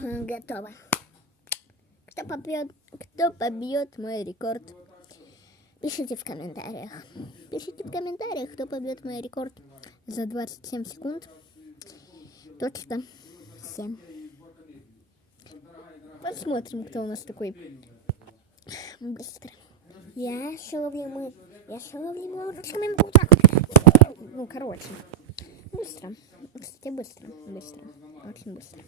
Готово. Кто побьет мой рекорд? Пишите в комментариях. Кто побьет мой рекорд за 27 секунд. Точно 7. Посмотрим, кто у нас такой быстрый. Я шаловливый ручками паучок. Ну, короче. Быстро. Кстати, быстро. Очень быстро.